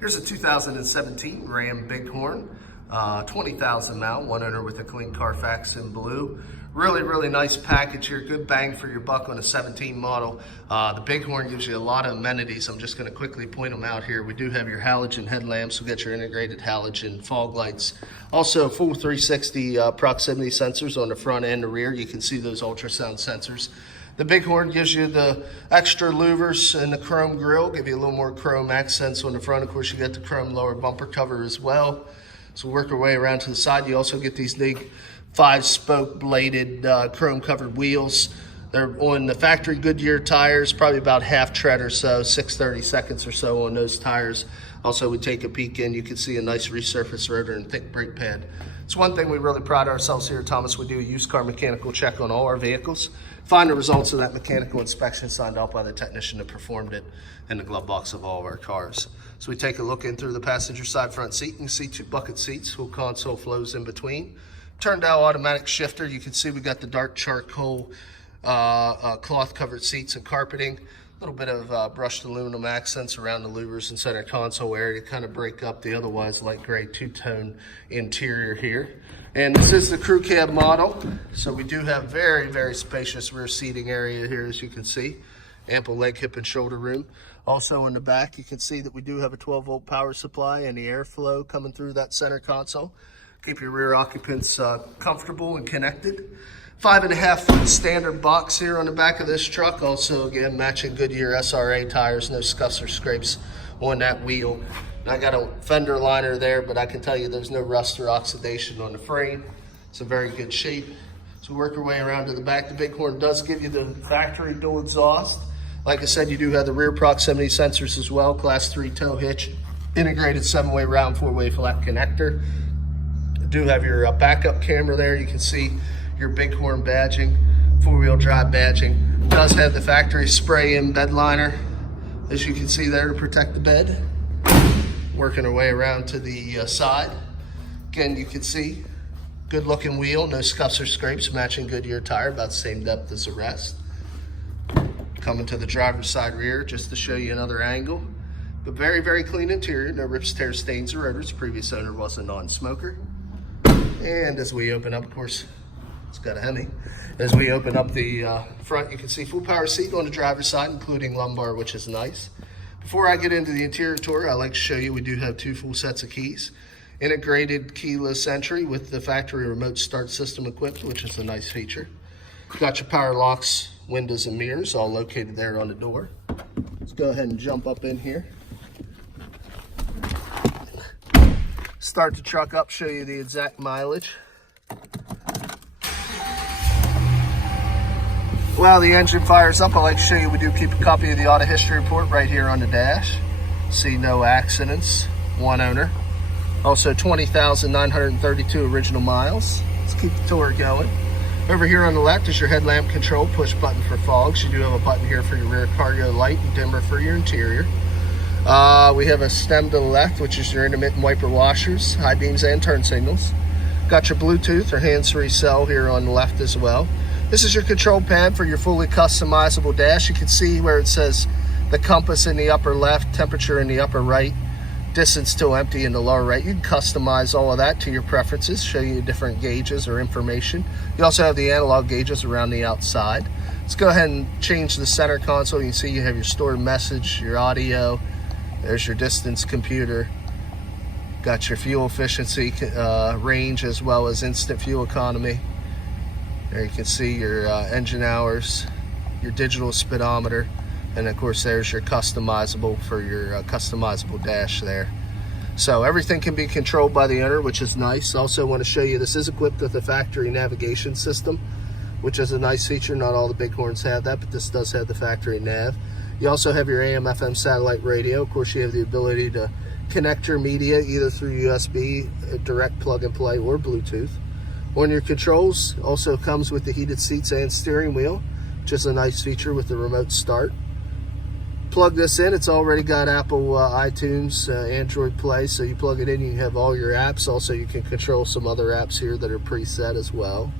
Here's a 2017 Ram Bighorn, 20,000 mile, one owner with a clean Carfax in blue. Really nice package here, good bang for your buck on a 17 model. The Bighorn gives you a lot of amenities. I'm just gonna quickly point them out here. We do have your halogen headlamps, we got your integrated halogen fog lights. Also full 360 proximity sensors on the front and the rear. You can see those ultrasound sensors. The Bighorn gives you the extra louvers and the chrome grille, give you a little more chrome accents on the front. Of course, you got the chrome lower bumper cover as well. So work our way around to the side. You also get these big 5-spoke bladed chrome covered wheels. They're on the factory Goodyear tires, probably about half tread or so, 6/32 or so on those tires. Also, we take a peek in, you can see a nice resurfaced rotor and thick brake pad. It's one thing we really pride ourselves here at Thomas. We do a used car mechanical check on all our vehicles. Find the results of that mechanical inspection signed off by the technician that performed it in the glove box of all of our cars. So we take a look in through the passenger side front seat. You can see 2 bucket seats, full console flows in between. Turn dial automatic shifter. You can see we got the dark charcoal cloth covered seats and carpeting. A little bit of brushed aluminum accents around the louvers and center console area to kind of break up the otherwise light gray two-tone interior here. And this is the crew cab model. So we do have very spacious rear seating area here, as you can see. Ample leg, hip, and shoulder room. Also in the back, you can see that we do have a 12-volt power supply and the airflow coming through that center console. Keep your rear occupants comfortable and connected. 5.5-foot standard box here on the back of this truck. Also, again, matching Goodyear SRA tires, no scuffs or scrapes on that wheel. And I got a fender liner there, but I can tell you there's no rust or oxidation on the frame. It's in very good shape. So we work our way around to the back. The Bighorn does give you the factory dual exhaust. Like I said, you do have the rear proximity sensors as well, class 3 tow hitch, integrated 7-way round 4-way flat connector. You do have your backup camera there. You can see your Bighorn badging, 4-wheel drive badging. It does have the factory spray-in bed liner, as you can see there, to protect the bed. Working our way around to the side. Again, you can see good looking wheel, no scuffs or scrapes, matching Goodyear tire, about the same depth as the rest. Coming to the driver's side rear, just to show you another angle. But very clean interior, no rips, tears, stains, or rotors. Previous owner was a non-smoker. And as we open up, of course, it's got a Hemi. As we open up the front, you can see full power seat on the driver's side, including lumbar, which is nice. Before I get into the interior tour, I like to show you we do have 2 full sets of keys. Integrated keyless entry with the factory remote start system equipped, which is a nice feature. Got your power locks, windows, and mirrors all located there on the door. Let's go ahead and jump up in here. Start the truck up, show you the exact mileage. While the engine fires up, I like to show you we do keep a copy of the auto history report right here on the dash. See no accidents, 1 owner. Also 20,932 original miles. Let's keep the tour going. Over here on the left is your headlamp control, push button for fogs. You do have a button here for your rear cargo light and dimmer for your interior. We have a stem to the left, which is your intermittent wiper washers, high beams, and turn signals. Got your Bluetooth or hands-free cell here on the left as well. This is your control pad for your fully customizable dash. You can see where it says the compass in the upper left, temperature in the upper right, distance to empty in the lower right. You can customize all of that to your preferences, show you different gauges or information. You also have the analog gauges around the outside. Let's go ahead and change the center console. You can see you have your stored message, your audio. There's your distance computer. Got your fuel efficiency range as well as instant fuel economy. There you can see your engine hours, your digital speedometer, and of course there's your customizable for your customizable dash there. So everything can be controlled by the owner, which is nice. Also want to show you this is equipped with a factory navigation system, which is a nice feature. Not all the Bighorns have that, but this does have the factory nav. You also have your AM/FM satellite radio. Of course, you have the ability to connect your media either through USB, direct plug and play, or Bluetooth. On your controls, also comes with the heated seats and steering wheel, which is a nice feature with the remote start. Plug this in, it's already got Apple iTunes, Android Play, so you plug it in, you have all your apps. Also, you can control some other apps here that are preset as well.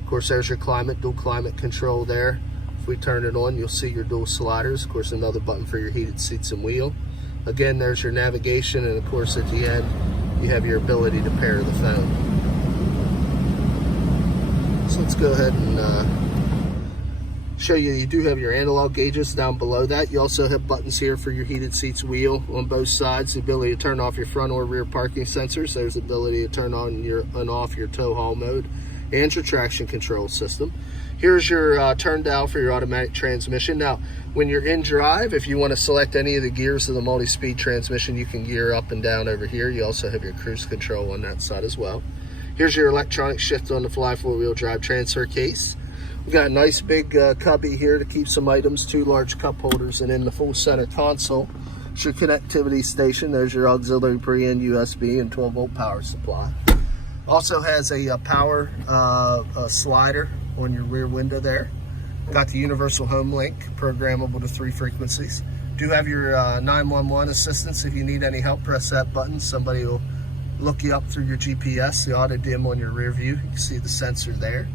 Of course, there's your climate, dual climate control there. If we turn it on, you'll see your dual sliders. Of course, another button for your heated seats and wheel. Again, there's your navigation, and of course at the end you have your ability to pair the phone. So let's go ahead and show you. You do have your analog gauges down below that. You also have buttons here for your heated seats wheel on both sides, the ability to turn off your front or rear parking sensors. There's the ability to turn on and off your tow haul mode and your traction control system. Here's your turn dial for your automatic transmission. Now, when you're in drive, if you want to select any of the gears of the multi-speed transmission, you can gear up and down over here. You also have your cruise control on that side as well. Here's your electronic shift on the fly four-wheel drive transfer case. We've got a nice big cubby here to keep some items, 2 large cup holders, and in the full center console, it's your connectivity station. There's your auxiliary pre-in USB and 12-volt power supply. Also has a power slider on your rear window there. Got the universal home link, programmable to 3 frequencies. Do have your 911 assistance. If you need any help, press that button. Somebody will look you up through your GPS. The auto dim on your rear view. You can see the sensor there.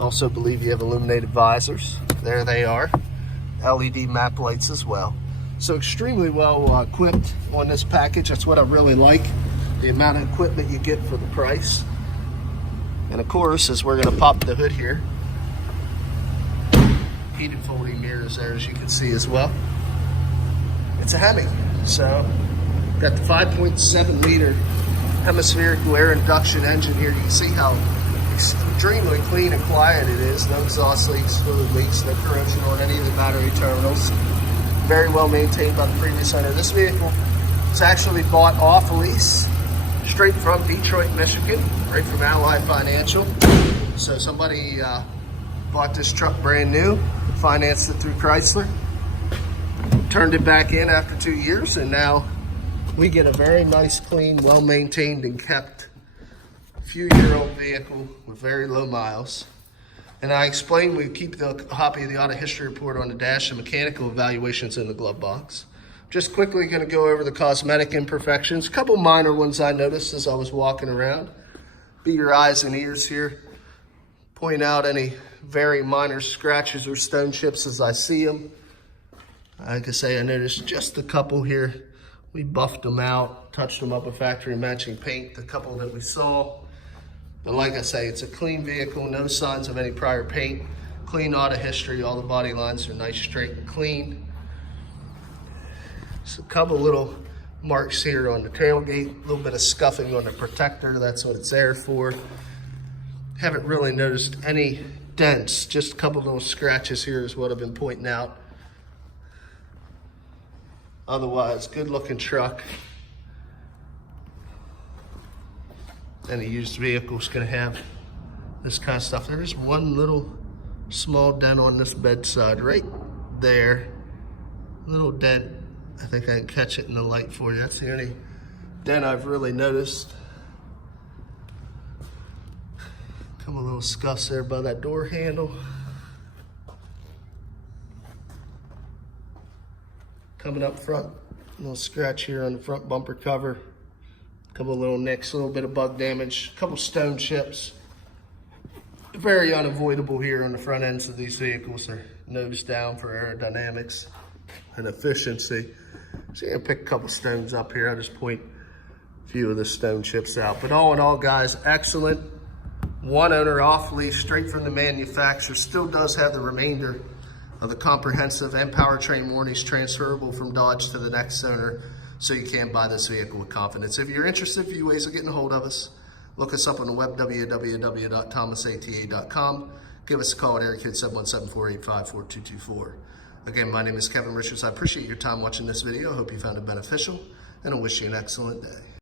Also believe you have illuminated visors. There they are. LED map lights as well. So extremely well equipped on this package. That's what I really like. The amount of equipment you get for the price. And of course, as we're gonna pop the hood here, heated folding mirrors there, as you can see as well. It's a Hemi. So got the 5.7 liter hemispheric air induction engine here. You can see how extremely clean and quiet it is. No exhaust leaks, fluid leaks, no corrosion on any of the battery terminals. Very well maintained by the previous owner. This vehicle was actually bought off lease, straight from Detroit, Michigan, right from Ally Financial. So somebody bought this truck brand new, financed it through Chrysler, turned it back in after 2 years, and now we get a very nice, clean, well-maintained and kept few-year-old vehicle with very low miles. And I explained we keep the copy of the auto history report on the dash and mechanical evaluations in the glove box. Just quickly going to go over the cosmetic imperfections. A couple minor ones I noticed as I was walking around. Be your eyes and ears here. Point out any very minor scratches or stone chips as I see them. Like I say, I noticed just a couple here. We buffed them out, touched them up with factory matching paint, the couple that we saw. But like I say, it's a clean vehicle, no signs of any prior paint, clean auto history, all the body lines are nice, straight, and clean. Just a couple little marks here on the tailgate, a little bit of scuffing on the protector, that's what it's there for. Haven't really noticed any dents, just a couple little scratches here is what I've been pointing out. Otherwise, good looking truck. Any used vehicle is going to have this kind of stuff. There is one little small dent on this bedside right there. Little dent. I think I can catch it in the light for you. That's the only dent I've really noticed. Couple little scuffs there by that door handle. Coming up front, a little scratch here on the front bumper cover. Couple of little nicks, a little bit of bug damage, a couple stone chips. Very unavoidable here on the front ends of these vehicles. They're nose down for aerodynamics and efficiency. So you're gonna pick a couple stones up here. I'll just point a few of the stone chips out. But all in all, guys, excellent. One owner off lease, straight from the manufacturer. Still does have the remainder of the comprehensive and powertrain warranties transferable from Dodge to the next owner. So you can buy this vehicle with confidence. If you're interested, a few ways of getting a hold of us. Look us up on the web, www.thomasata.com. Give us a call at area code 717-485-4224. Again, my name is Kevin Richards. I appreciate your time watching this video. I hope you found it beneficial, and I wish you an excellent day.